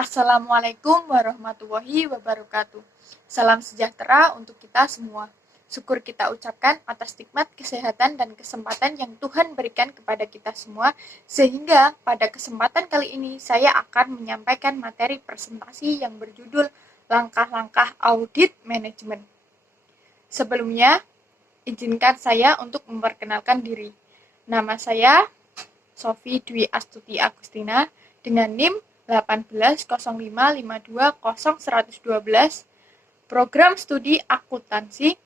Assalamualaikum warahmatullahi wabarakatuh. Salam sejahtera untuk kita semua. Syukur kita ucapkan atas nikmat kesehatan dan kesempatan yang Tuhan berikan kepada kita semua, sehingga pada kesempatan kali ini saya akan menyampaikan materi presentasi yang berjudul Langkah-langkah Audit Manajemen. Sebelumnya, izinkan saya untuk memperkenalkan diri. Nama saya Sofi Dwi Astuti Agustina dengan NIM 1805520112, Program Studi Akuntansi,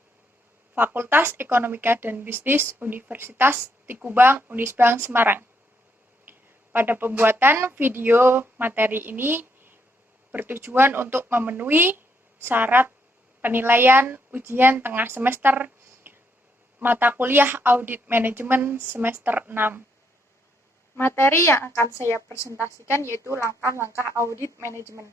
Fakultas Ekonomika dan Bisnis Universitas Tikubang Unisbank Semarang. Pada pembuatan video materi ini bertujuan untuk memenuhi syarat penilaian ujian tengah semester mata kuliah Audit Manajemen semester 6. Materi yang akan saya presentasikan yaitu langkah-langkah audit manajemen.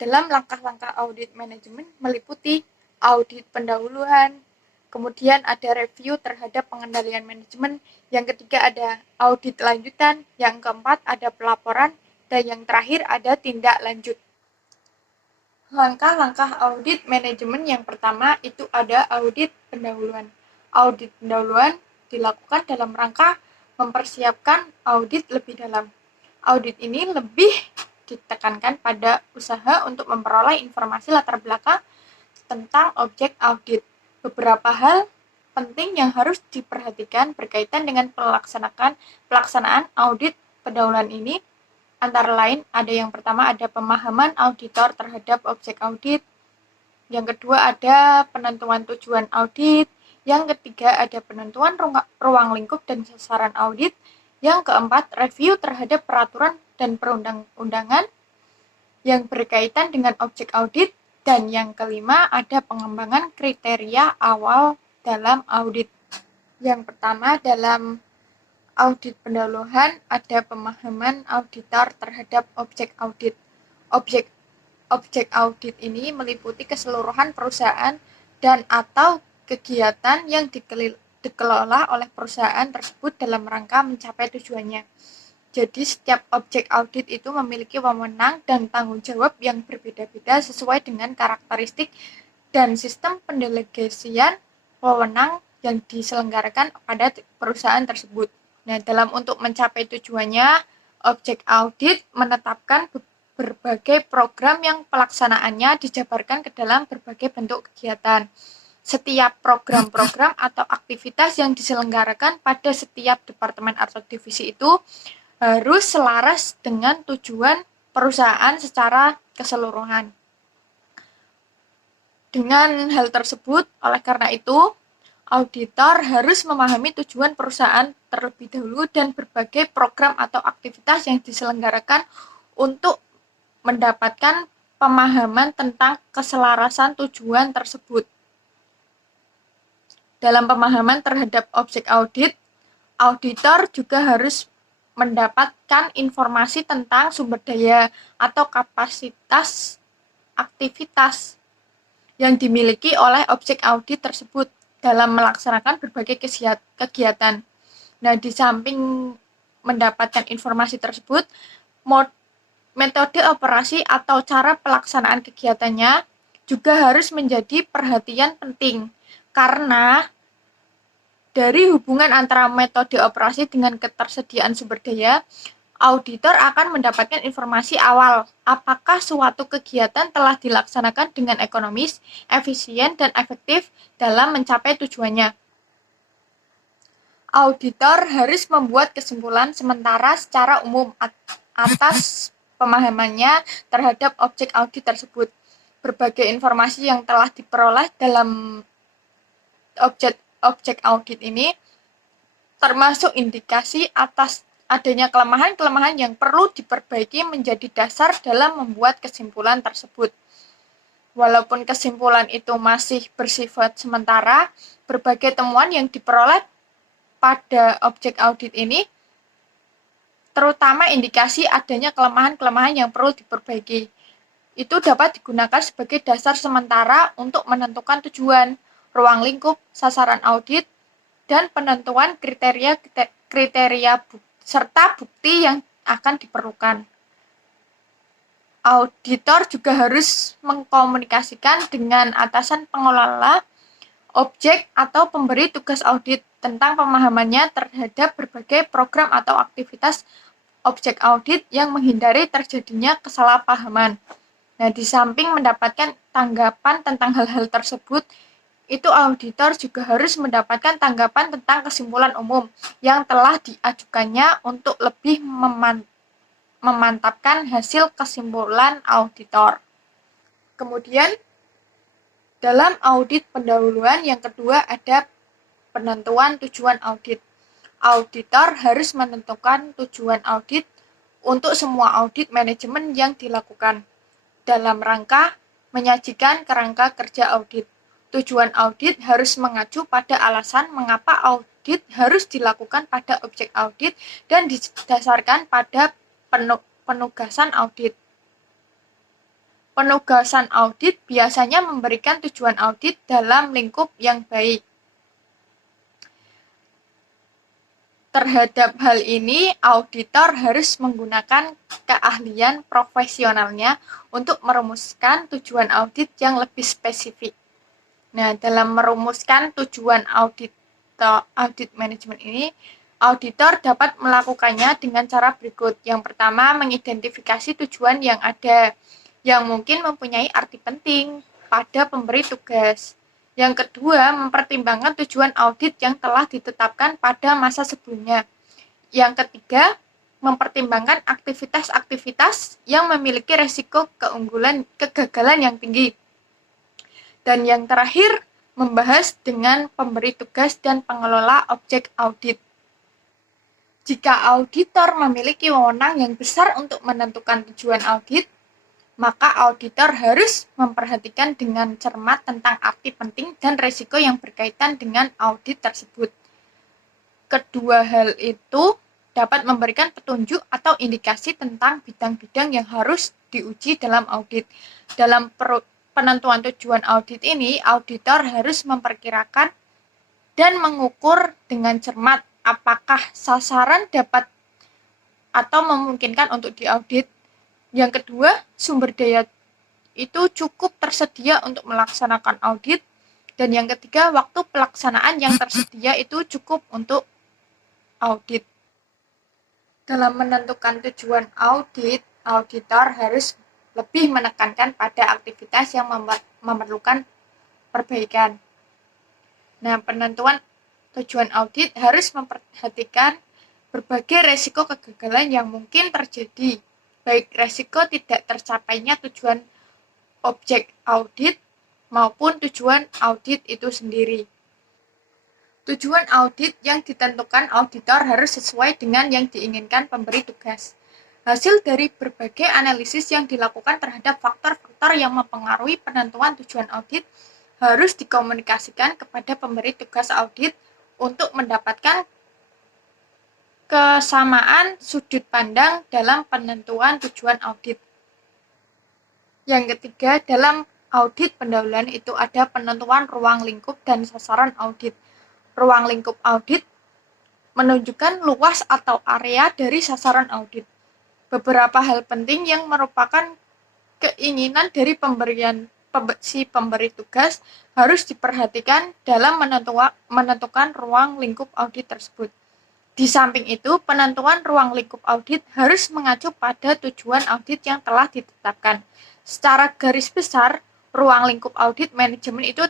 Dalam langkah-langkah audit manajemen meliputi audit pendahuluan, kemudian ada review terhadap pengendalian manajemen, yang ketiga ada audit lanjutan, yang keempat ada pelaporan, dan yang terakhir ada tindak lanjut. Langkah-langkah audit manajemen yang pertama itu ada audit pendahuluan. Audit pendahuluan dilakukan dalam rangka mempersiapkan audit lebih dalam. Audit ini lebih ditekankan pada usaha untuk memperoleh informasi latar belakang tentang objek audit. Beberapa hal penting yang harus diperhatikan berkaitan dengan pelaksanaan audit pendahuluan ini, antara lain ada yang pertama ada pemahaman auditor terhadap objek audit, yang kedua ada penentuan tujuan audit, yang ketiga ada penentuan ruang lingkup dan sasaran audit, yang keempat review terhadap peraturan dan perundang-undangan yang berkaitan dengan objek audit, dan yang kelima ada pengembangan kriteria awal dalam audit. Yang pertama dalam audit pendahuluan ada pemahaman auditor terhadap objek audit. Objek audit ini meliputi keseluruhan perusahaan dan atau kegiatan yang dikelola oleh perusahaan tersebut dalam rangka mencapai tujuannya. Jadi setiap objek audit itu memiliki wewenang dan tanggung jawab yang berbeda-beda sesuai dengan karakteristik dan sistem pendelegasian wewenang yang diselenggarakan pada perusahaan tersebut. Nah, dalam untuk mencapai tujuannya, objek audit menetapkan berbagai program yang pelaksanaannya dijabarkan ke dalam berbagai bentuk kegiatan. Setiap program-program atau aktivitas yang diselenggarakan pada setiap departemen atau divisi itu harus selaras dengan tujuan perusahaan secara keseluruhan. Dengan hal tersebut, oleh karena itu, auditor harus memahami tujuan perusahaan terlebih dahulu dan berbagai program atau aktivitas yang diselenggarakan untuk mendapatkan pemahaman tentang keselarasan tujuan tersebut. Dalam pemahaman terhadap objek audit, auditor juga harus mendapatkan informasi tentang sumber daya atau kapasitas aktivitas yang dimiliki oleh objek audit tersebut dalam melaksanakan berbagai kegiatan. Nah, di samping mendapatkan informasi tersebut, metode operasi atau cara pelaksanaan kegiatannya juga harus menjadi perhatian penting, karena dari hubungan antara metode operasi dengan ketersediaan sumber daya, auditor akan mendapatkan informasi awal apakah suatu kegiatan telah dilaksanakan dengan ekonomis, efisien, dan efektif dalam mencapai tujuannya. Auditor harus membuat kesimpulan sementara secara umum atas pemahamannya terhadap objek audit tersebut. Berbagai informasi yang telah diperoleh dalam objek audit ini termasuk indikasi atas adanya kelemahan-kelemahan yang perlu diperbaiki menjadi dasar dalam membuat kesimpulan tersebut. Walaupun kesimpulan itu masih bersifat sementara, berbagai temuan yang diperoleh pada objek audit ini terutama indikasi adanya kelemahan-kelemahan yang perlu diperbaiki. Itu dapat digunakan sebagai dasar sementara untuk menentukan tujuan, ruang lingkup, sasaran audit, dan penentuan kriteria serta bukti yang akan diperlukan. Auditor juga harus mengkomunikasikan dengan atasan pengelola objek atau pemberi tugas audit tentang pemahamannya terhadap berbagai program atau aktivitas objek audit yang menghindari terjadinya kesalahpahaman. Nah, di samping mendapatkan tanggapan tentang hal-hal tersebut, itu auditor juga harus mendapatkan tanggapan tentang kesimpulan umum yang telah diajukannya untuk lebih memantapkan hasil kesimpulan auditor. Kemudian, dalam audit pendahuluan yang kedua ada penentuan tujuan audit. Auditor harus menentukan tujuan audit untuk semua audit manajemen yang dilakukan dalam rangka menyajikan kerangka kerja audit. Tujuan audit harus mengacu pada alasan mengapa audit harus dilakukan pada objek audit dan didasarkan pada penugasan audit. Penugasan audit biasanya memberikan tujuan audit dalam lingkup yang baik. Terhadap hal ini, auditor harus menggunakan keahlian profesionalnya untuk merumuskan tujuan audit yang lebih spesifik. Nah, dalam merumuskan tujuan audit manajemen ini, auditor dapat melakukannya dengan cara berikut. Yang pertama, mengidentifikasi tujuan yang ada, yang mungkin mempunyai arti penting pada pemberi tugas. Yang kedua, mempertimbangkan tujuan audit yang telah ditetapkan pada masa sebelumnya. Yang ketiga, mempertimbangkan aktivitas-aktivitas yang memiliki resiko kegagalan yang tinggi. Dan yang terakhir, membahas dengan pemberi tugas dan pengelola objek audit. Jika auditor memiliki wewenang yang besar untuk menentukan tujuan audit, maka auditor harus memperhatikan dengan cermat tentang arti penting dan risiko yang berkaitan dengan audit tersebut. Kedua hal itu dapat memberikan petunjuk atau indikasi tentang bidang-bidang yang harus diuji dalam audit. Dalam penentuan tujuan audit ini, auditor harus memperkirakan dan mengukur dengan cermat apakah sasaran dapat atau memungkinkan untuk diaudit. Yang kedua, sumber daya itu cukup tersedia untuk melaksanakan audit. Dan yang ketiga, waktu pelaksanaan yang tersedia itu cukup untuk audit. Dalam menentukan tujuan audit, auditor harus lebih menekankan pada aktivitas yang memerlukan perbaikan. Nah, penentuan tujuan audit harus memperhatikan berbagai risiko kegagalan yang mungkin terjadi, baik risiko tidak tercapainya tujuan objek audit maupun tujuan audit itu sendiri. Tujuan audit yang ditentukan auditor harus sesuai dengan yang diinginkan pemberi tugas. Hasil dari berbagai analisis yang dilakukan terhadap faktor-faktor yang mempengaruhi penentuan tujuan audit harus dikomunikasikan kepada pemberi tugas audit untuk mendapatkan kesamaan sudut pandang dalam penentuan tujuan audit. Yang ketiga, dalam audit pendahuluan itu ada penentuan ruang lingkup dan sasaran audit. Ruang lingkup audit menunjukkan luas atau area dari sasaran audit. Beberapa hal penting yang merupakan keinginan dari pemberi tugas harus diperhatikan dalam menentukan ruang lingkup audit tersebut. Di samping itu, penentuan ruang lingkup audit harus mengacu pada tujuan audit yang telah ditetapkan. Secara garis besar, ruang lingkup audit manajemen itu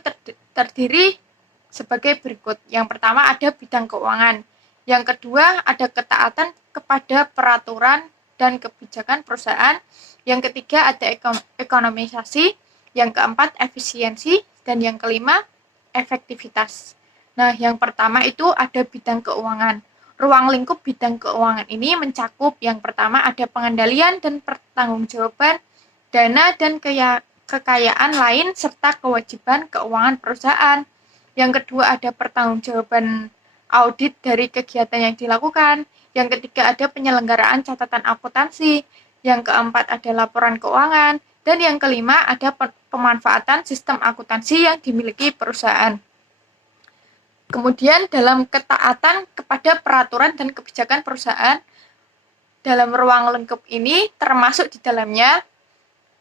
terdiri sebagai berikut. Yang pertama ada bidang keuangan. Yang kedua ada ketaatan kepada peraturan dan kebijakan perusahaan. Yang ketiga ada ekonomisasi. Yang keempat efisiensi. Dan yang kelima efektivitas. Nah, yang pertama itu ada bidang keuangan. Ruang lingkup bidang keuangan ini mencakup yang pertama ada pengendalian dan pertanggungjawaban dana dan kekayaan lain serta kewajiban keuangan perusahaan. Yang kedua ada pertanggungjawaban audit dari kegiatan yang dilakukan. Yang ketiga ada penyelenggaraan catatan akuntansi. Yang keempat ada laporan keuangan. Dan yang kelima ada pemanfaatan sistem akuntansi yang dimiliki perusahaan. Kemudian dalam ketaatan kepada peraturan dan kebijakan perusahaan, dalam ruang lingkup ini termasuk di dalamnya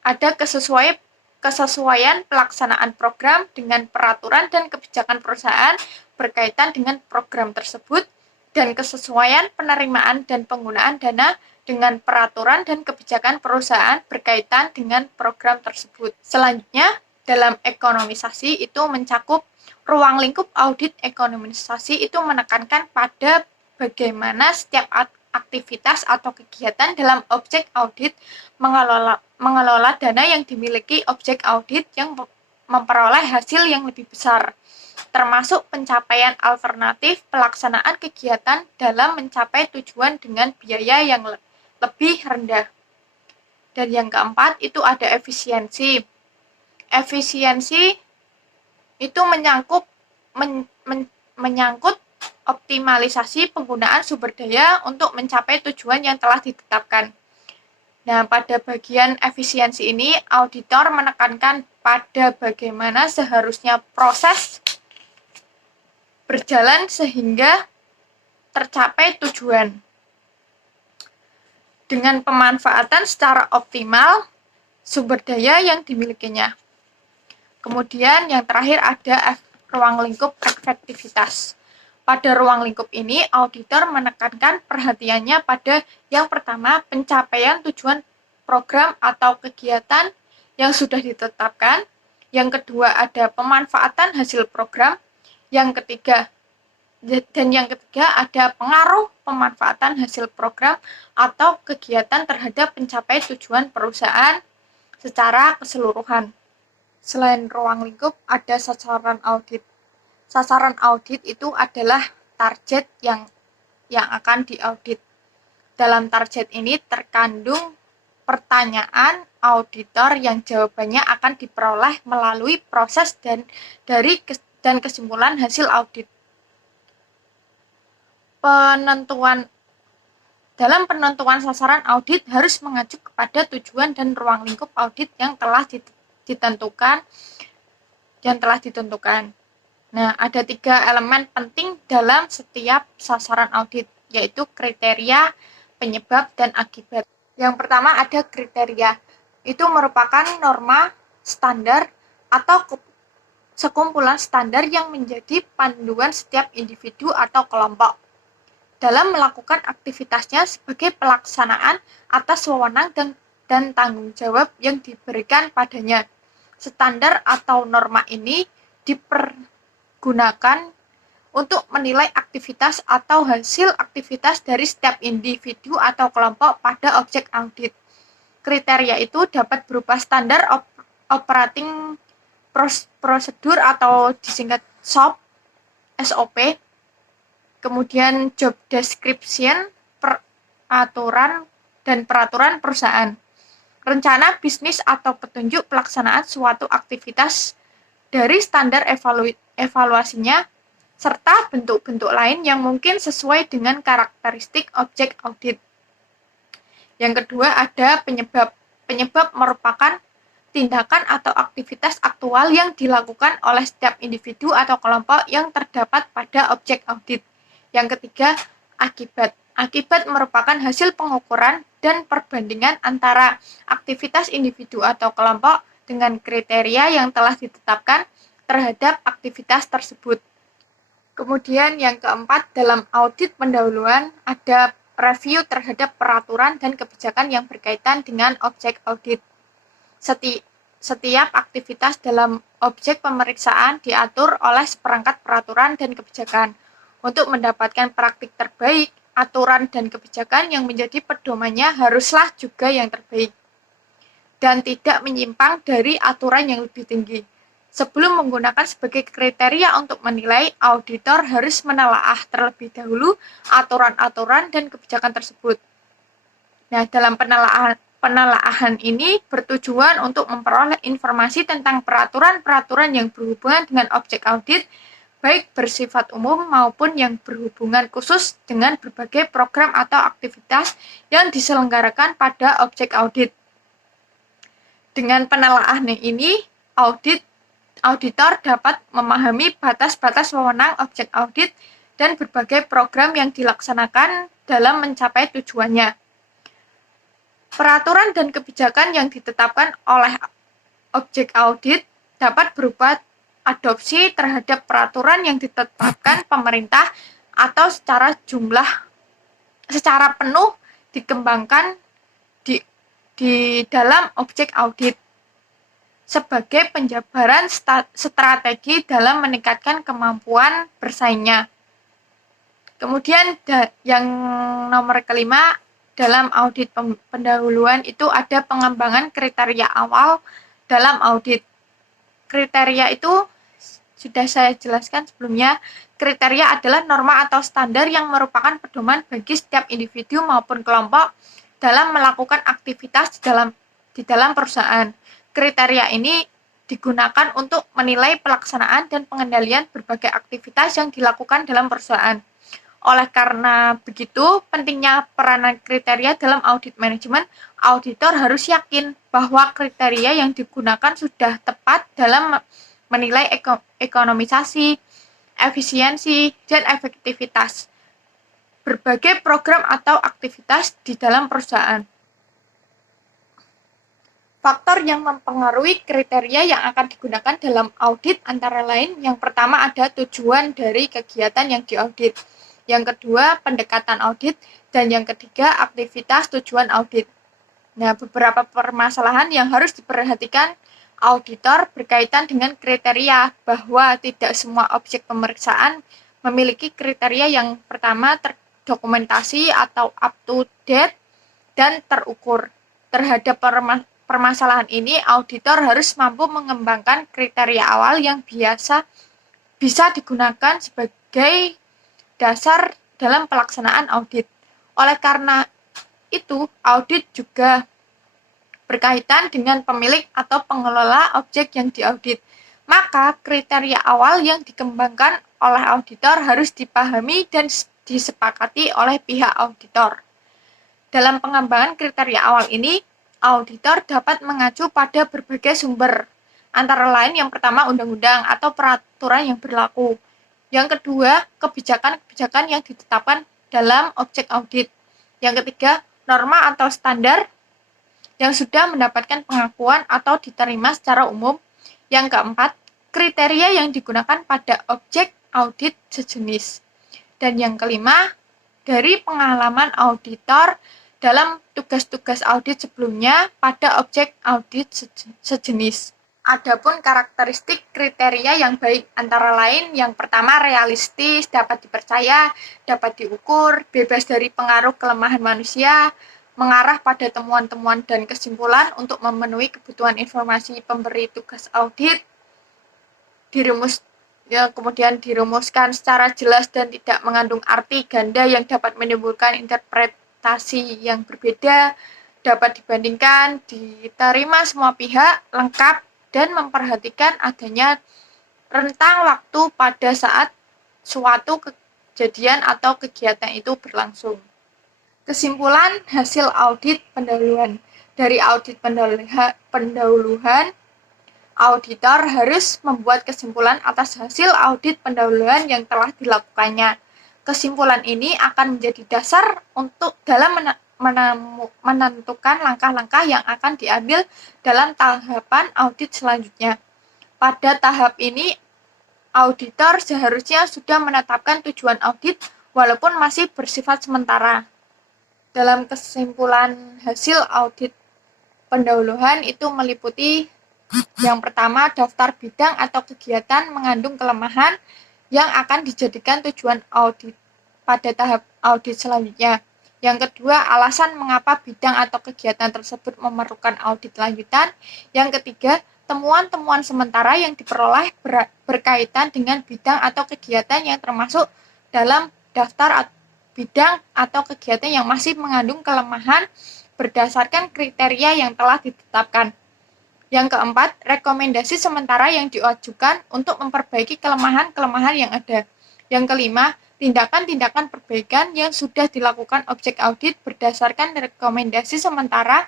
ada kesesuaian pelaksanaan program dengan peraturan dan kebijakan perusahaan berkaitan dengan program tersebut, dan kesesuaian penerimaan dan penggunaan dana dengan peraturan dan kebijakan perusahaan berkaitan dengan program tersebut. Selanjutnya, dalam ekonomisasi itu mencakup ruang lingkup audit. Ekonomisasi itu menekankan pada bagaimana setiap aktivitas atau kegiatan dalam objek audit mengelola dana yang dimiliki objek audit yang memperoleh hasil yang lebih besar, termasuk pencapaian alternatif pelaksanaan kegiatan dalam mencapai tujuan dengan biaya yang lebih rendah. Dan yang keempat itu ada efisiensi. Efisiensi itu menyangkut optimalisasi penggunaan sumber daya untuk mencapai tujuan yang telah ditetapkan. Nah, pada bagian efisiensi ini, auditor menekankan pada bagaimana seharusnya proses berjalan sehingga tercapai tujuan dengan pemanfaatan secara optimal sumber daya yang dimilikinya. Kemudian yang terakhir ada ruang lingkup efektivitas. Pada ruang lingkup ini, auditor menekankan perhatiannya pada yang pertama, pencapaian tujuan program atau kegiatan yang sudah ditetapkan. Yang kedua, ada pemanfaatan hasil program. Yang ketiga, ada pengaruh pemanfaatan hasil program atau kegiatan terhadap pencapaian tujuan perusahaan secara keseluruhan. Selain ruang lingkup, ada sasaran audit. Sasaran audit itu adalah target yang akan diaudit. Dalam target ini terkandung pertanyaan auditor yang jawabannya akan diperoleh melalui proses dan kesimpulan hasil audit. Dalam penentuan sasaran audit harus mengacu kepada tujuan dan ruang lingkup audit yang telah ditentukan. Nah, ada 3 elemen penting dalam setiap sasaran audit, yaitu kriteria, penyebab, dan akibat. Yang pertama ada kriteria. Itu merupakan norma, standar, atau sekumpulan standar yang menjadi panduan setiap individu atau kelompok dalam melakukan aktivitasnya sebagai pelaksanaan atas wewenang dan tanggung jawab yang diberikan padanya. Standar atau norma ini gunakan untuk menilai aktivitas atau hasil aktivitas dari setiap individu atau kelompok pada objek audit. Kriteria itu dapat berupa standar operating procedure atau disingkat SOP, kemudian job description, peraturan perusahaan, rencana bisnis atau petunjuk pelaksanaan suatu aktivitas dari standar evaluasinya, serta bentuk-bentuk lain yang mungkin sesuai dengan karakteristik objek audit. Yang kedua ada penyebab. Penyebab merupakan tindakan atau aktivitas aktual yang dilakukan oleh setiap individu atau kelompok yang terdapat pada objek audit. Yang ketiga, akibat. Akibat merupakan hasil pengukuran dan perbandingan antara aktivitas individu atau kelompok dengan kriteria yang telah ditetapkan terhadap aktivitas tersebut. Kemudian yang keempat, dalam audit pendahuluan ada review terhadap peraturan dan kebijakan yang berkaitan dengan objek audit. Setiap aktivitas dalam objek pemeriksaan diatur oleh seperangkat peraturan dan kebijakan. Untuk mendapatkan praktik terbaik, aturan dan kebijakan yang menjadi pedomannya haruslah juga yang terbaik dan tidak menyimpang dari aturan yang lebih tinggi. Sebelum menggunakan sebagai kriteria untuk menilai, auditor harus menelaah terlebih dahulu aturan-aturan dan kebijakan tersebut. Nah, dalam penelaahan ini bertujuan untuk memperoleh informasi tentang peraturan-peraturan yang berhubungan dengan objek audit, baik bersifat umum maupun yang berhubungan khusus dengan berbagai program atau aktivitas yang diselenggarakan pada objek audit. Dengan penelaahan ini, auditor dapat memahami batas-batas wewenang objek audit dan berbagai program yang dilaksanakan dalam mencapai tujuannya. Peraturan dan kebijakan yang ditetapkan oleh objek audit dapat berupa adopsi terhadap peraturan yang ditetapkan pemerintah atau secara penuh dikembangkan di dalam objek audit sebagai penjabaran strategi dalam meningkatkan kemampuan bersaingnya. Kemudian yang nomor kelima, dalam audit pendahuluan itu ada pengembangan kriteria awal dalam audit. Kriteria itu sudah saya jelaskan sebelumnya. Kriteria adalah norma atau standar yang merupakan pedoman bagi setiap individu maupun kelompok dalam melakukan aktivitas di dalam perusahaan. Kriteria ini digunakan untuk menilai pelaksanaan dan pengendalian berbagai aktivitas yang dilakukan dalam perusahaan. Oleh karena begitu, pentingnya peranan kriteria dalam audit manajemen, auditor harus yakin bahwa kriteria yang digunakan sudah tepat dalam menilai ekonomisasi, efisiensi, dan efektivitas berbagai program atau aktivitas di dalam perusahaan. Faktor yang mempengaruhi kriteria yang akan digunakan dalam audit antara lain, yang pertama ada tujuan dari kegiatan yang diaudit, yang kedua pendekatan audit, dan yang ketiga aktivitas tujuan audit. Nah, beberapa permasalahan yang harus diperhatikan auditor berkaitan dengan kriteria, bahwa tidak semua objek pemeriksaan memiliki kriteria yang pertama terdokumentasi atau up to date dan terukur. Terhadap permasalahan ini, auditor harus mampu mengembangkan kriteria awal yang bisa digunakan sebagai dasar dalam pelaksanaan audit. Oleh karena itu, audit juga berkaitan dengan pemilik atau pengelola objek yang diaudit. Maka, kriteria awal yang dikembangkan oleh auditor harus dipahami dan disepakati oleh pihak auditor. Dalam pengembangan kriteria awal ini, auditor dapat mengacu pada berbagai sumber, antara lain yang pertama undang-undang atau peraturan yang berlaku. Yang kedua, kebijakan-kebijakan yang ditetapkan dalam objek audit. Yang ketiga, norma atau standar yang sudah mendapatkan pengakuan atau diterima secara umum. Yang keempat, kriteria yang digunakan pada objek audit sejenis. Dan yang kelima, dari pengalaman auditor dalam tugas-tugas audit sebelumnya pada objek audit sejenis. Adapun karakteristik kriteria yang baik antara lain, yang pertama realistis, dapat dipercaya, dapat diukur, bebas dari pengaruh kelemahan manusia, mengarah pada temuan-temuan dan kesimpulan untuk memenuhi kebutuhan informasi pemberi tugas audit, kemudian dirumuskan secara jelas dan tidak mengandung arti ganda yang dapat menimbulkan interpretasi yang berbeda, dapat dibandingkan, diterima semua pihak, lengkap, dan memperhatikan adanya rentang waktu pada saat suatu kejadian atau kegiatan itu berlangsung. Kesimpulan hasil audit pendahuluan. Dari audit pendahuluan, auditor harus membuat kesimpulan atas hasil audit pendahuluan yang telah dilakukannya. Kesimpulan ini akan menjadi dasar untuk dalam menentukan langkah-langkah yang akan diambil dalam tahapan audit selanjutnya. Pada tahap ini, auditor seharusnya sudah menetapkan tujuan audit walaupun masih bersifat sementara. Dalam kesimpulan hasil audit pendahuluan itu meliputi yang pertama, daftar bidang atau kegiatan mengandung kelemahan yang akan dijadikan tujuan audit pada tahap audit selanjutnya. Yang kedua, alasan mengapa bidang atau kegiatan tersebut memerlukan audit lanjutan. Yang ketiga, temuan-temuan sementara yang diperoleh berkaitan dengan bidang atau kegiatan yang termasuk dalam daftar bidang atau kegiatan yang masih mengandung kelemahan berdasarkan kriteria yang telah ditetapkan. Yang keempat, rekomendasi sementara yang diajukan untuk memperbaiki kelemahan-kelemahan yang ada. Yang kelima, tindakan-tindakan perbaikan yang sudah dilakukan objek audit berdasarkan rekomendasi sementara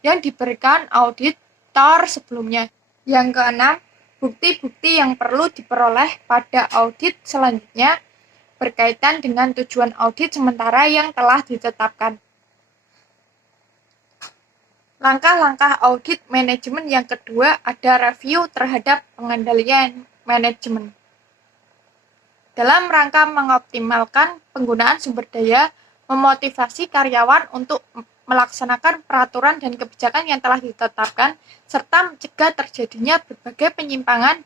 yang diberikan auditor sebelumnya. Yang keenam, bukti-bukti yang perlu diperoleh pada audit selanjutnya berkaitan dengan tujuan audit sementara yang telah ditetapkan. Langkah-langkah audit manajemen yang kedua ada review terhadap pengendalian manajemen. Dalam rangka mengoptimalkan penggunaan sumber daya, memotivasi karyawan untuk melaksanakan peraturan dan kebijakan yang telah ditetapkan, serta mencegah terjadinya berbagai penyimpangan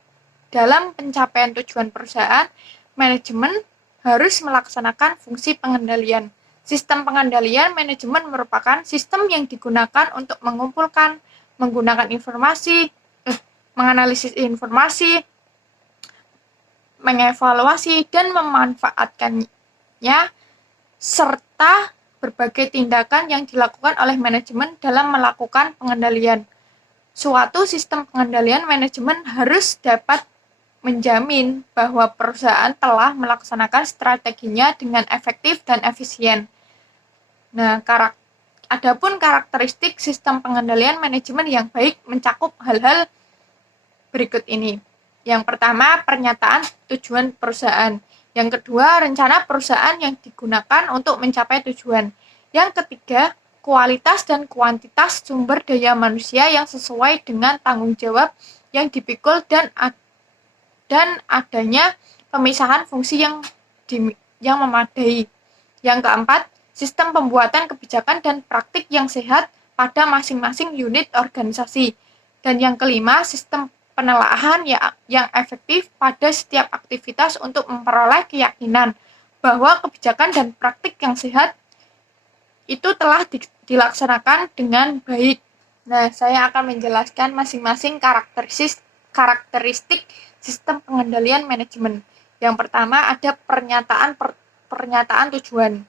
dalam pencapaian tujuan perusahaan, manajemen harus melaksanakan fungsi pengendalian. Sistem pengendalian manajemen merupakan sistem yang digunakan untuk mengumpulkan, menggunakan informasi, menganalisis informasi, mengevaluasi dan memanfaatkannya, serta berbagai tindakan yang dilakukan oleh manajemen dalam melakukan pengendalian. Suatu sistem pengendalian manajemen harus dapat menjamin bahwa perusahaan telah melaksanakan strateginya dengan efektif dan efisien. Nah, adapun karakteristik sistem pengendalian manajemen yang baik mencakup hal-hal berikut ini. Yang pertama, pernyataan tujuan perusahaan. Yang kedua, rencana perusahaan yang digunakan untuk mencapai tujuan. Yang ketiga, kualitas dan kuantitas sumber daya manusia yang sesuai dengan tanggung jawab yang dipikul dan adanya pemisahan fungsi yang memadai. Yang keempat, sistem pembuatan kebijakan dan praktik yang sehat pada masing-masing unit organisasi. Dan yang kelima, sistem penelaahan yang efektif pada setiap aktivitas untuk memperoleh keyakinan bahwa kebijakan dan praktik yang sehat itu telah dilaksanakan dengan baik. Nah, saya akan menjelaskan masing-masing karakteristik sistem pengendalian manajemen. Yang pertama ada pernyataan tujuan.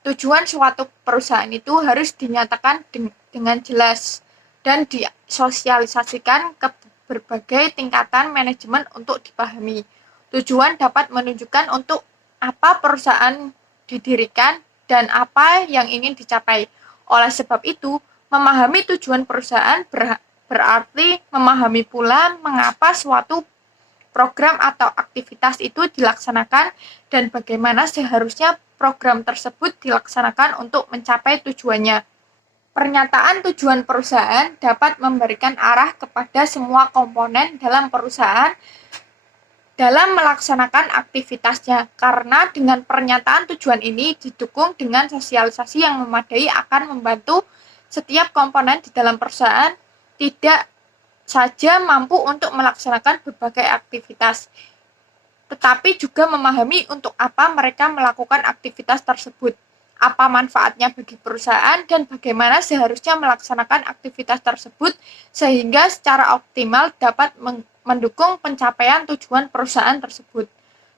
Tujuan suatu perusahaan itu harus dinyatakan dengan jelas dan disosialisasikan ke berbagai tingkatan manajemen untuk dipahami. Tujuan dapat menunjukkan untuk apa perusahaan didirikan dan apa yang ingin dicapai. Oleh sebab itu, memahami tujuan perusahaan berarti memahami pula mengapa suatu program atau aktivitas itu dilaksanakan dan bagaimana seharusnya program tersebut dilaksanakan untuk mencapai tujuannya. Pernyataan tujuan perusahaan dapat memberikan arah kepada semua komponen dalam perusahaan dalam melaksanakan aktivitasnya, karena dengan pernyataan tujuan ini didukung dengan sosialisasi yang memadai akan membantu setiap komponen di dalam perusahaan tidak saja mampu untuk melaksanakan berbagai aktivitas, tetapi juga memahami untuk apa mereka melakukan aktivitas tersebut, apa manfaatnya bagi perusahaan, dan bagaimana seharusnya melaksanakan aktivitas tersebut sehingga secara optimal dapat mendukung pencapaian tujuan perusahaan tersebut.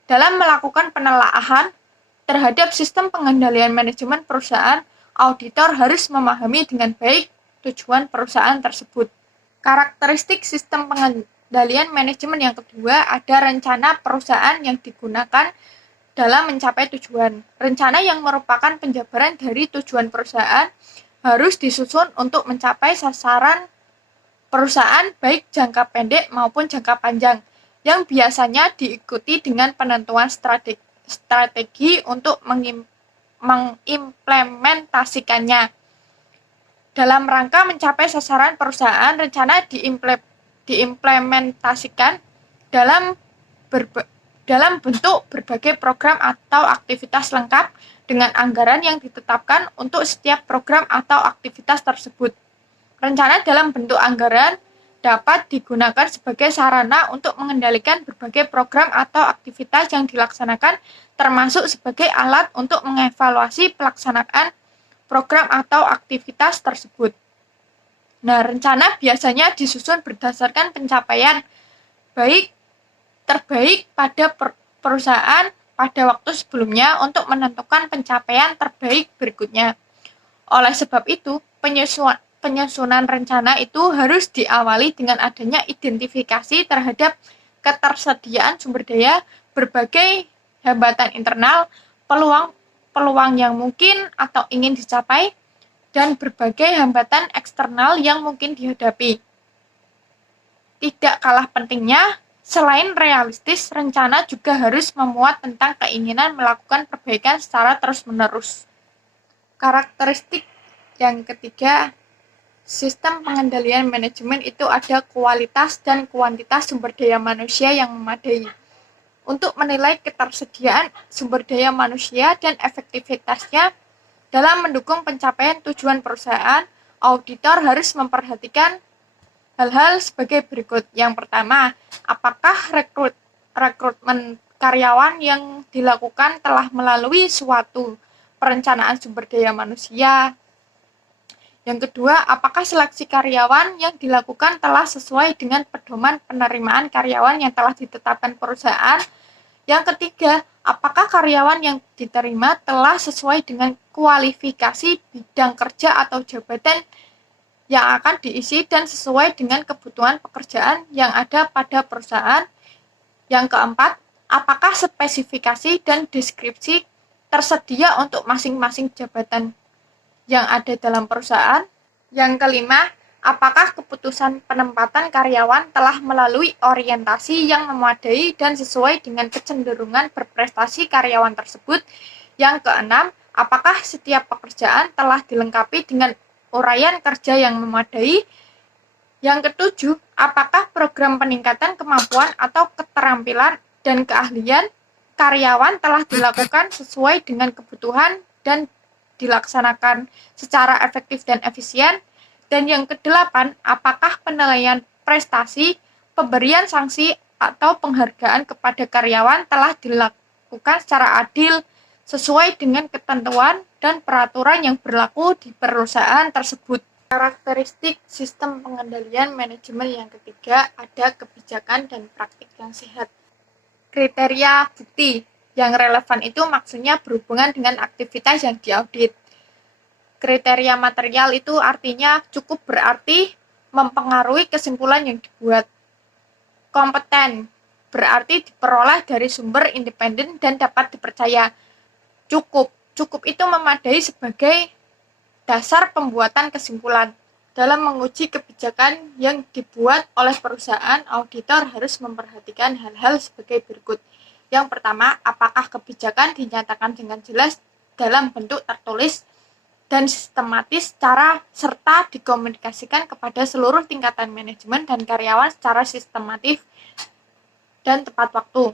Dalam melakukan penelaahan terhadap sistem pengendalian manajemen perusahaan, auditor harus memahami dengan baik tujuan perusahaan tersebut. Karakteristik sistem pengendalian manajemen yang kedua ada rencana perusahaan yang digunakan dalam mencapai tujuan. Rencana yang merupakan penjabaran dari tujuan perusahaan harus disusun untuk mencapai sasaran perusahaan baik jangka pendek maupun jangka panjang, yang biasanya diikuti dengan penentuan strategi untuk mengimplementasikannya. Dalam rangka mencapai sasaran perusahaan, rencana diimplementasikan dalam bentuk berbagai program atau aktivitas lengkap dengan anggaran yang ditetapkan untuk setiap program atau aktivitas tersebut. Rencana dalam bentuk anggaran dapat digunakan sebagai sarana untuk mengendalikan berbagai program atau aktivitas yang dilaksanakan, termasuk sebagai alat untuk mengevaluasi pelaksanaan program atau aktivitas tersebut. Nah, rencana biasanya disusun berdasarkan pencapaian terbaik pada perusahaan pada waktu sebelumnya untuk menentukan pencapaian terbaik berikutnya. Oleh sebab itu, penyusunan rencana itu harus diawali dengan adanya identifikasi terhadap ketersediaan sumber daya, berbagai hambatan internal, peluang yang mungkin atau ingin dicapai, dan berbagai hambatan eksternal yang mungkin dihadapi. Tidak kalah pentingnya, selain realistis, rencana juga harus memuat tentang keinginan melakukan perbaikan secara terus-menerus. Karakteristik yang ketiga, sistem pengendalian manajemen itu ada kualitas dan kuantitas sumber daya manusia yang memadai. Untuk menilai ketersediaan sumber daya manusia dan efektivitasnya dalam mendukung pencapaian tujuan perusahaan, auditor harus memperhatikan hal-hal sebagai berikut. Yang pertama, apakah rekrutmen karyawan yang dilakukan telah melalui suatu perencanaan sumber daya manusia. Yang kedua, apakah seleksi karyawan yang dilakukan telah sesuai dengan pedoman penerimaan karyawan yang telah ditetapkan perusahaan. Yang ketiga, apakah karyawan yang diterima telah sesuai dengan kualifikasi bidang kerja atau jabatan yang akan diisi dan sesuai dengan kebutuhan pekerjaan yang ada pada perusahaan. Yang keempat, apakah spesifikasi dan deskripsi tersedia untuk masing-masing jabatan yang ada dalam perusahaan. Yang kelima, apakah keputusan penempatan karyawan telah melalui orientasi yang memadai dan sesuai dengan kecenderungan berprestasi karyawan tersebut. Yang keenam, apakah setiap pekerjaan telah dilengkapi dengan uraian kerja yang memadai. Yang ketujuh, apakah program peningkatan kemampuan atau keterampilan dan keahlian karyawan telah dilakukan sesuai dengan kebutuhan dan dilaksanakan secara efektif dan efisien. Dan yang kedelapan, apakah penilaian prestasi, pemberian sanksi, atau penghargaan kepada karyawan telah dilakukan secara adil, sesuai dengan ketentuan dan peraturan yang berlaku di perusahaan tersebut. Karakteristik sistem pengendalian manajemen yang ketiga ada kebijakan dan praktik yang sehat. Kriteria bukti yang relevan itu maksudnya berhubungan dengan aktivitas yang diaudit. Kriteria material itu artinya cukup berarti mempengaruhi kesimpulan yang dibuat. Kompeten berarti diperoleh dari sumber independen dan dapat dipercaya. Cukup itu memadai sebagai dasar pembuatan kesimpulan. Dalam menguji kebijakan yang dibuat oleh perusahaan, auditor harus memperhatikan hal-hal sebagai berikut. Yang pertama, apakah kebijakan dinyatakan dengan jelas dalam bentuk tertulis dan sistematis serta dikomunikasikan kepada seluruh tingkatan manajemen dan karyawan secara sistematis dan tepat waktu.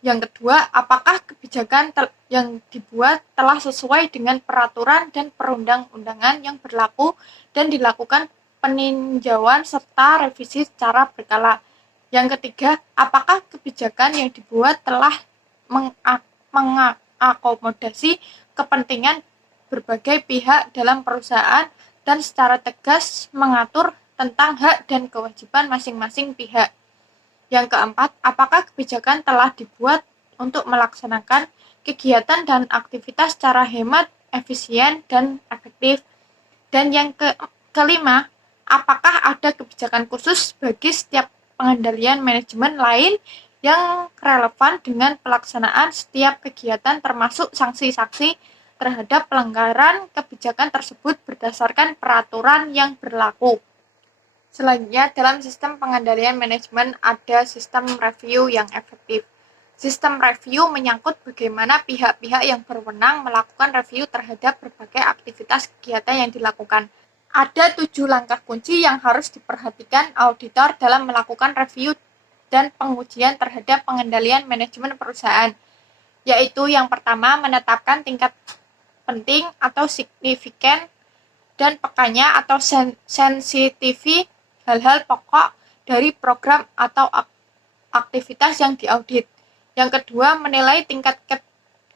Yang kedua, apakah kebijakan yang dibuat telah sesuai dengan peraturan dan perundang-undangan yang berlaku dan dilakukan peninjauan serta revisi secara berkala. Yang ketiga, apakah kebijakan yang dibuat telah mengakomodasi kepentingan berbagai pihak dalam perusahaan dan secara tegas mengatur tentang hak dan kewajiban masing-masing pihak. Yang keempat, apakah kebijakan telah dibuat untuk melaksanakan kegiatan dan aktivitas secara hemat, efisien, dan efektif. Dan yang kelima, apakah ada kebijakan khusus bagi setiap pengendalian manajemen lain yang relevan dengan pelaksanaan setiap kegiatan termasuk sanksi-sanksi terhadap pelanggaran kebijakan tersebut berdasarkan peraturan yang berlaku. Selanjutnya, dalam sistem pengendalian manajemen ada sistem review yang efektif. Sistem review menyangkut bagaimana pihak-pihak yang berwenang melakukan review terhadap berbagai aktivitas kegiatan yang dilakukan. Ada 7 langkah kunci yang harus diperhatikan auditor dalam melakukan review dan pengujian terhadap pengendalian manajemen perusahaan, yaitu yang pertama, menetapkan tingkat penting atau signifikan dan pekanya atau sensitivity hal-hal pokok dari program atau aktivitas yang diaudit. Yang kedua, menilai tingkat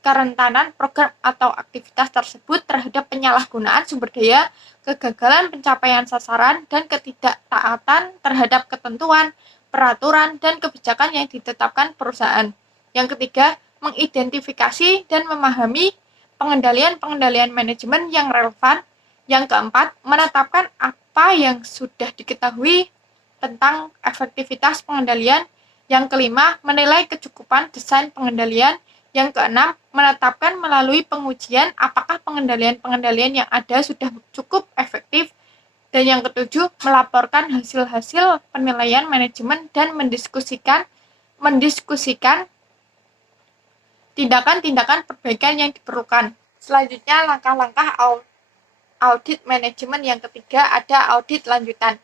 kerentanan program atau aktivitas tersebut terhadap penyalahgunaan sumber daya, kegagalan pencapaian sasaran, dan ketidaktaatan terhadap ketentuan, peraturan, dan kebijakan yang ditetapkan perusahaan. Yang ketiga, mengidentifikasi dan memahami pengendalian manajemen yang relevan. Yang keempat, menetapkan apa yang sudah diketahui tentang efektivitas pengendalian. Yang kelima, menilai kecukupan desain pengendalian. Yang keenam, menetapkan melalui pengujian apakah pengendalian yang ada sudah cukup efektif. Dan yang ketujuh, melaporkan hasil-hasil penilaian manajemen dan mendiskusikan tindakan-tindakan perbaikan yang diperlukan. Selanjutnya, langkah-langkah audit manajemen yang ketiga ada audit lanjutan.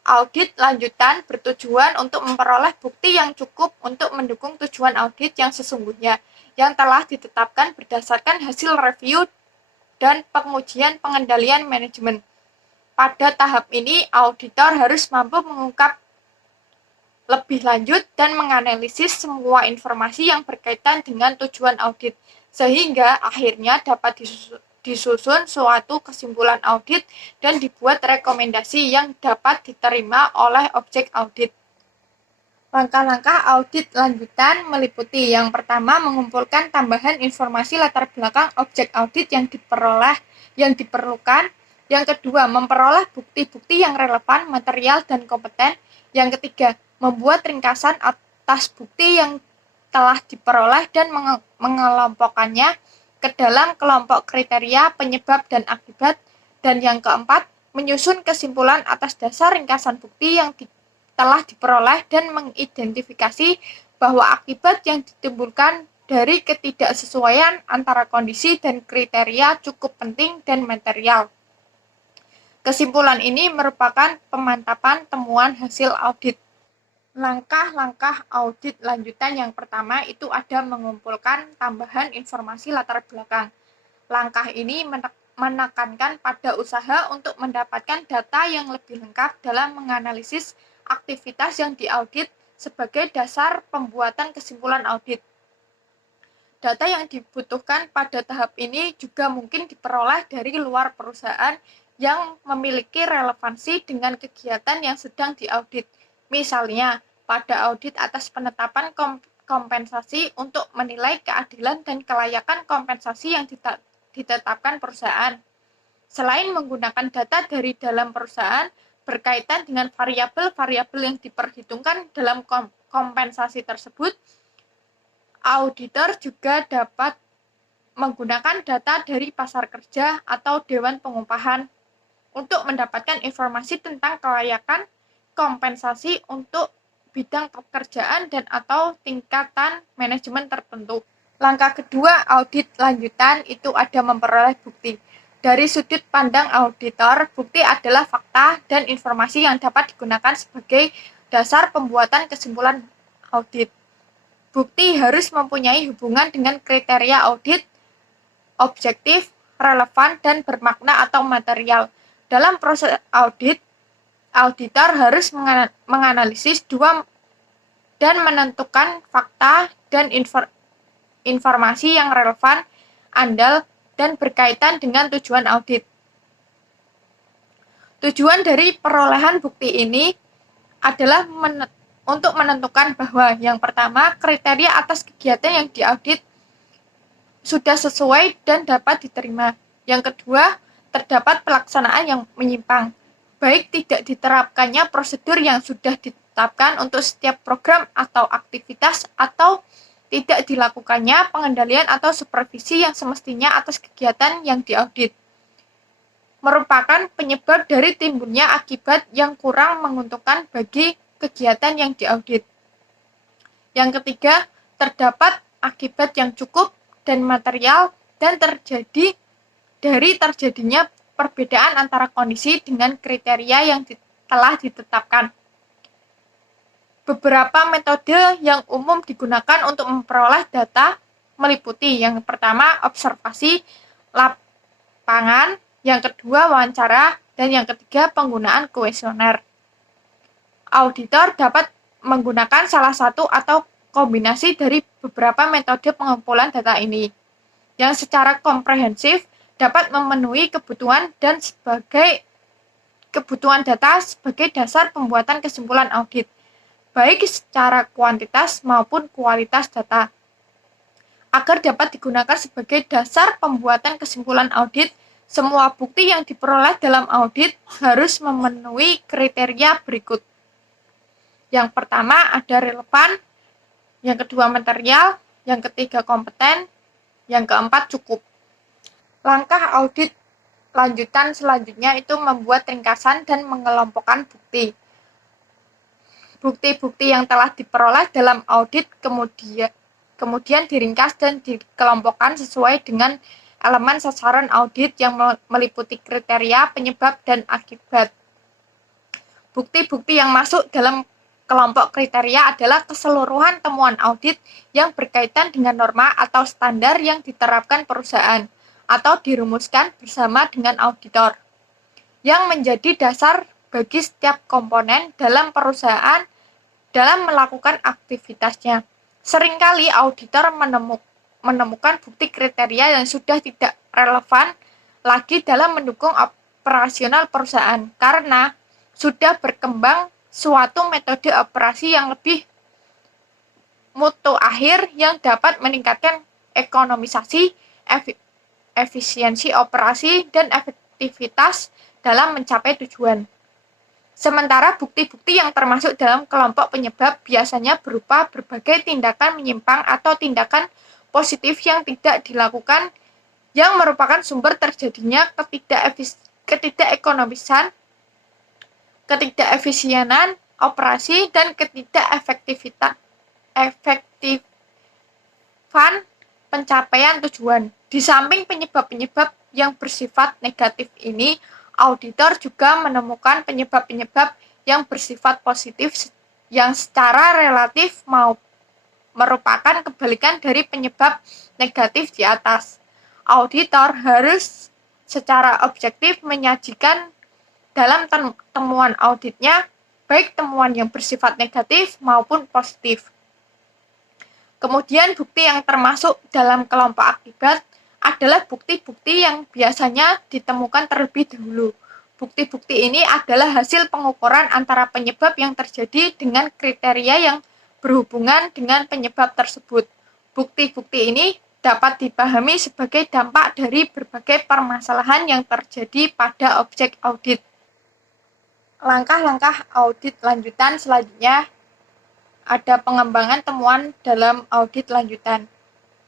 Audit lanjutan bertujuan untuk memperoleh bukti yang cukup untuk mendukung tujuan audit yang sesungguhnya, yang telah ditetapkan berdasarkan hasil review dan pengujian pengendalian manajemen. Pada tahap ini, auditor harus mampu mengungkap lebih lanjut dan menganalisis semua informasi yang berkaitan dengan tujuan audit, sehingga akhirnya dapat disusun suatu kesimpulan audit dan dibuat rekomendasi yang dapat diterima oleh objek audit. Langkah-langkah audit lanjutan meliputi yang pertama mengumpulkan tambahan informasi latar belakang objek audit yang diperlukan. Yang kedua, memperoleh bukti-bukti yang relevan, material, dan kompeten. Yang ketiga, membuat ringkasan atas bukti yang telah diperoleh dan mengelompokkannya ke dalam kelompok kriteria, penyebab, dan akibat. Dan yang keempat, menyusun kesimpulan atas dasar ringkasan bukti yang telah diperoleh dan mengidentifikasi bahwa akibat yang ditimbulkan dari ketidaksesuaian antara kondisi dan kriteria cukup penting dan material. Kesimpulan ini merupakan pemantapan temuan hasil audit. Langkah-langkah audit lanjutan yang pertama itu ada mengumpulkan tambahan informasi latar belakang. Langkah ini menekankan pada usaha untuk mendapatkan data yang lebih lengkap dalam menganalisis aktivitas yang diaudit sebagai dasar pembuatan kesimpulan audit. Data yang dibutuhkan pada tahap ini juga mungkin diperoleh dari luar perusahaan yang memiliki relevansi dengan kegiatan yang sedang diaudit. Misalnya, pada audit atas penetapan kompensasi untuk menilai keadilan dan kelayakan kompensasi yang ditetapkan perusahaan. Selain menggunakan data dari dalam perusahaan berkaitan dengan variabel-variabel yang diperhitungkan dalam kompensasi tersebut, auditor juga dapat menggunakan data dari pasar kerja atau dewan pengupahan untuk mendapatkan informasi tentang kelayakan kompensasi untuk bidang pekerjaan dan atau tingkatan manajemen tertentu. Langkah kedua audit lanjutan itu ada memperoleh bukti. Dari sudut pandang auditor, bukti adalah fakta dan informasi yang dapat digunakan sebagai dasar pembuatan kesimpulan audit. Bukti harus mempunyai hubungan dengan kriteria audit, objektif, relevan, dan bermakna atau material. Dalam proses audit, auditor harus menganalisis dan menentukan fakta dan informasi yang relevan, andal, dan berkaitan dengan tujuan audit. Tujuan dari perolehan bukti ini adalah untuk menentukan bahwa yang pertama, kriteria atas kegiatan yang diaudit sudah sesuai dan dapat diterima. Yang kedua, terdapat pelaksanaan yang menyimpang, baik tidak diterapkannya prosedur yang sudah ditetapkan untuk setiap program atau aktivitas, atau tidak dilakukannya pengendalian atau supervisi yang semestinya atas kegiatan yang diaudit, merupakan penyebab dari timbulnya akibat yang kurang menguntungkan bagi kegiatan yang diaudit. Yang ketiga, terdapat akibat yang cukup dan material dan terjadinya perbedaan antara kondisi dengan kriteria yang telah ditetapkan. Beberapa metode yang umum digunakan untuk memperoleh data meliputi yang pertama observasi lapangan, yang kedua wawancara, dan yang ketiga penggunaan kuesioner. Auditor dapat menggunakan salah satu atau kombinasi dari beberapa metode pengumpulan data ini, yang secara komprehensif dapat memenuhi kebutuhan data sebagai dasar pembuatan kesimpulan audit, baik secara kuantitas maupun kualitas data. Agar dapat digunakan sebagai dasar pembuatan kesimpulan audit, semua bukti yang diperoleh dalam audit harus memenuhi kriteria berikut. Yang pertama ada relevan, yang kedua material, yang ketiga kompeten, yang keempat cukup. Langkah audit lanjutan selanjutnya itu membuat ringkasan dan mengelompokkan bukti. Bukti-bukti yang telah diperoleh dalam audit kemudian diringkas dan dikelompokkan sesuai dengan elemen sasaran audit yang meliputi kriteria, penyebab, dan akibat. Bukti-bukti yang masuk dalam kelompok kriteria adalah keseluruhan temuan audit yang berkaitan dengan norma atau standar yang diterapkan perusahaan atau dirumuskan bersama dengan auditor, yang menjadi dasar bagi setiap komponen dalam perusahaan dalam melakukan aktivitasnya. Seringkali auditor menemukan bukti kriteria yang sudah tidak relevan lagi dalam mendukung operasional perusahaan karena sudah berkembang suatu metode operasi yang lebih mutu akhir yang dapat meningkatkan ekonomisasi, efisiensi operasi, dan efektivitas dalam mencapai tujuan. Sementara bukti-bukti yang termasuk dalam kelompok penyebab biasanya berupa berbagai tindakan menyimpang atau tindakan positif yang tidak dilakukan yang merupakan sumber terjadinya ketidakefisienan operasi dan ketidakefektifan pencapaian tujuan. Di samping penyebab-penyebab yang bersifat negatif ini, auditor juga menemukan penyebab-penyebab yang bersifat positif yang secara relatif merupakan kebalikan dari penyebab negatif di atas. Auditor harus secara objektif menyajikan dalam temuan auditnya baik temuan yang bersifat negatif maupun positif. Kemudian bukti yang termasuk dalam kelompok akibat adalah bukti-bukti yang biasanya ditemukan terlebih dahulu. Bukti-bukti ini adalah hasil pengukuran antara penyebab yang terjadi dengan kriteria yang berhubungan dengan penyebab tersebut. Bukti-bukti ini dapat dipahami sebagai dampak dari berbagai permasalahan yang terjadi pada objek audit. Langkah-langkah audit lanjutan selanjutnya ada pengembangan temuan dalam audit lanjutan.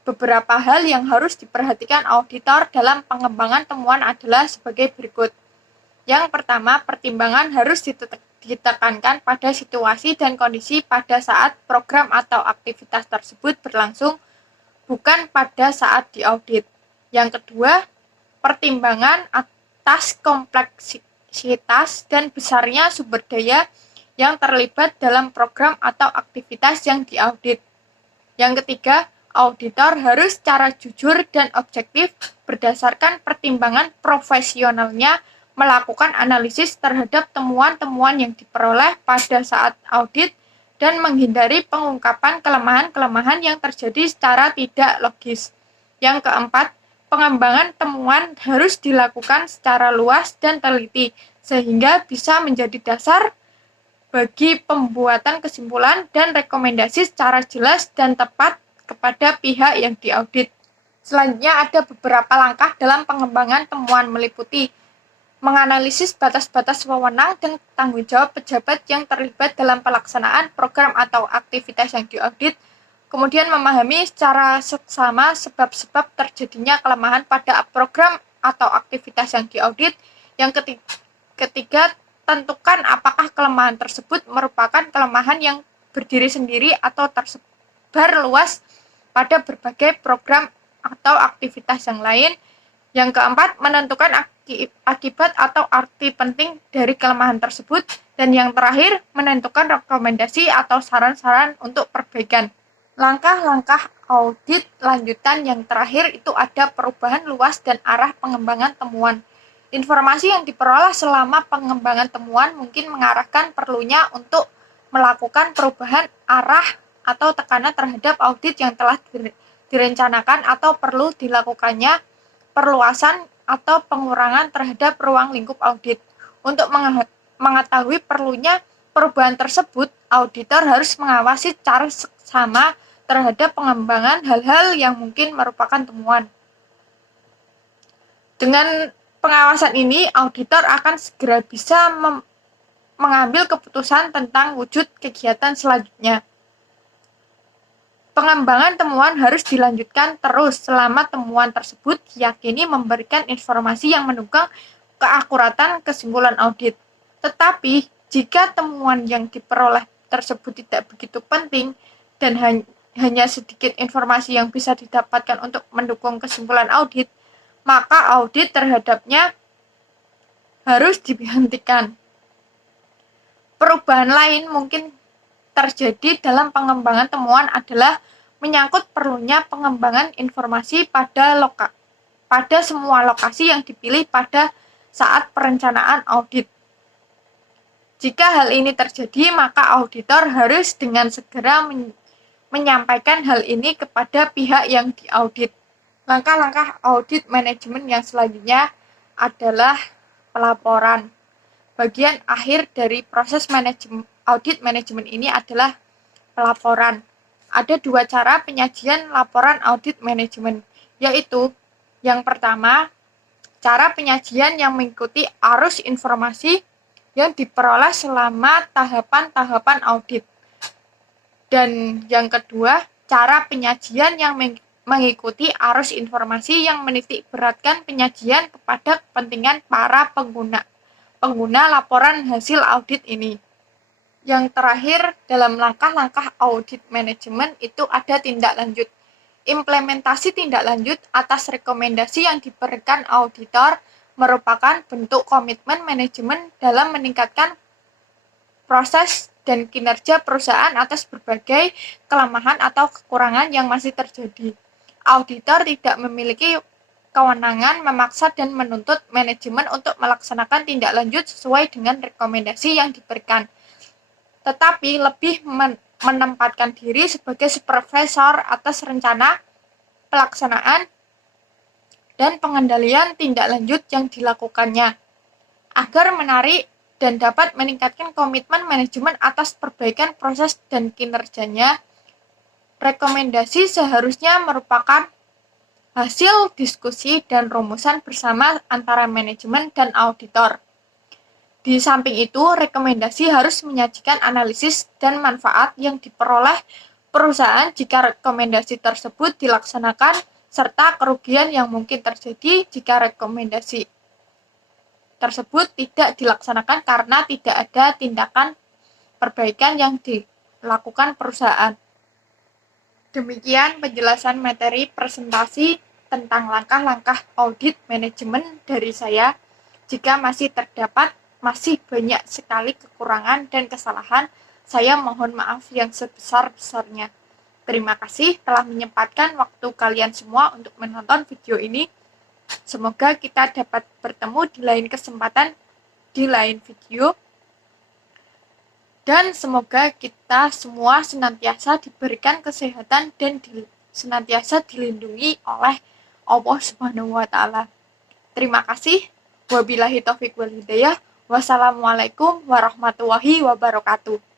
Beberapa hal yang harus diperhatikan auditor dalam pengembangan temuan adalah sebagai berikut. Yang pertama, pertimbangan harus ditekankan pada situasi dan kondisi pada saat program atau aktivitas tersebut berlangsung, bukan pada saat diaudit. Yang kedua, pertimbangan atas kompleksitas dan besarnya sumber daya yang terlibat dalam program atau aktivitas yang diaudit. Yang ketiga, auditor harus secara jujur dan objektif berdasarkan pertimbangan profesionalnya melakukan analisis terhadap temuan-temuan yang diperoleh pada saat audit dan menghindari pengungkapan kelemahan-kelemahan yang terjadi secara tidak logis. Yang keempat, pengembangan temuan harus dilakukan secara luas dan teliti sehingga bisa menjadi dasar bagi pembuatan kesimpulan dan rekomendasi secara jelas dan tepat kepada pihak yang diaudit. Selanjutnya ada beberapa langkah dalam pengembangan temuan meliputi menganalisis batas-batas wewenang dan tanggung jawab pejabat yang terlibat dalam pelaksanaan program atau aktivitas yang diaudit, kemudian memahami secara seksama sebab-sebab terjadinya kelemahan pada program atau aktivitas yang diaudit. Yang ketiga, tentukan apakah kelemahan tersebut merupakan kelemahan yang berdiri sendiri atau tersebar luas pada berbagai program atau aktivitas yang lain. Yang keempat, menentukan akibat atau arti penting dari kelemahan tersebut. Dan yang terakhir, menentukan rekomendasi atau saran-saran untuk perbaikan. Langkah-langkah audit lanjutan yang terakhir itu ada perubahan luas dan arah pengembangan temuan. Informasi yang diperoleh selama pengembangan temuan mungkin mengarahkan perlunya untuk melakukan perubahan arah atau tekanan terhadap audit yang telah direncanakan atau perlu dilakukannya perluasan atau pengurangan terhadap ruang lingkup audit. Untuk mengetahui perlunya perubahan tersebut, auditor harus mengawasi secara seksama terhadap pengembangan hal-hal yang mungkin merupakan temuan. Dengan pengawasan ini, auditor akan segera bisa mengambil keputusan tentang wujud kegiatan selanjutnya. Pengembangan temuan harus dilanjutkan terus selama temuan tersebut diyakini memberikan informasi yang mendukung keakuratan kesimpulan audit. Tetapi, jika temuan yang diperoleh tersebut tidak begitu penting dan hanya sedikit informasi yang bisa didapatkan untuk mendukung kesimpulan audit, maka audit terhadapnya harus dihentikan. Perubahan lain mungkin terjadi dalam pengembangan temuan adalah menyangkut perlunya pengembangan informasi pada semua lokasi yang dipilih pada saat perencanaan audit. Jika hal ini terjadi, maka auditor harus dengan segera menyampaikan hal ini kepada pihak yang diaudit. Langkah-langkah audit manajemen yang selanjutnya adalah pelaporan. Bagian akhir dari proses audit manajemen ini adalah pelaporan. Ada dua cara penyajian laporan audit manajemen, yaitu yang pertama, cara penyajian yang mengikuti arus informasi yang diperoleh selama tahapan-tahapan audit. Dan yang kedua, cara penyajian yang mengikuti arus informasi yang menitik beratkan penyajian kepada kepentingan para pengguna laporan hasil audit ini. Yang terakhir, dalam langkah-langkah audit manajemen itu ada tindak lanjut. Implementasi tindak lanjut atas rekomendasi yang diberikan auditor merupakan bentuk komitmen manajemen dalam meningkatkan proses dan kinerja perusahaan atas berbagai kelemahan atau kekurangan yang masih terjadi. Auditor tidak memiliki kewenangan memaksa dan menuntut manajemen untuk melaksanakan tindak lanjut sesuai dengan rekomendasi yang diberikan, tetapi lebih menempatkan diri sebagai supervisor atas rencana, pelaksanaan, dan pengendalian tindak lanjut yang dilakukannya, agar menarik dan dapat meningkatkan komitmen manajemen atas perbaikan proses dan kinerjanya. Rekomendasi seharusnya merupakan hasil diskusi dan rumusan bersama antara manajemen dan auditor. Di samping itu, rekomendasi harus menyajikan analisis dan manfaat yang diperoleh perusahaan jika rekomendasi tersebut dilaksanakan, serta kerugian yang mungkin terjadi jika rekomendasi tersebut tidak dilaksanakan karena tidak ada tindakan perbaikan yang dilakukan perusahaan. Demikian penjelasan materi presentasi tentang langkah-langkah audit manajemen dari saya. Jika masih terdapat banyak sekali kekurangan dan kesalahan, saya mohon maaf yang sebesar-besarnya. Terima kasih telah menyempatkan waktu kalian semua untuk menonton video ini. Semoga kita dapat bertemu di lain kesempatan, di lain video. Dan semoga kita semua senantiasa diberikan kesehatan dan senantiasa dilindungi oleh Allah Subhanahu wa Ta'ala. Terima kasih. Wabillahi taufiq wal hidayah. Wassalamualaikum warahmatullahi wabarakatuh.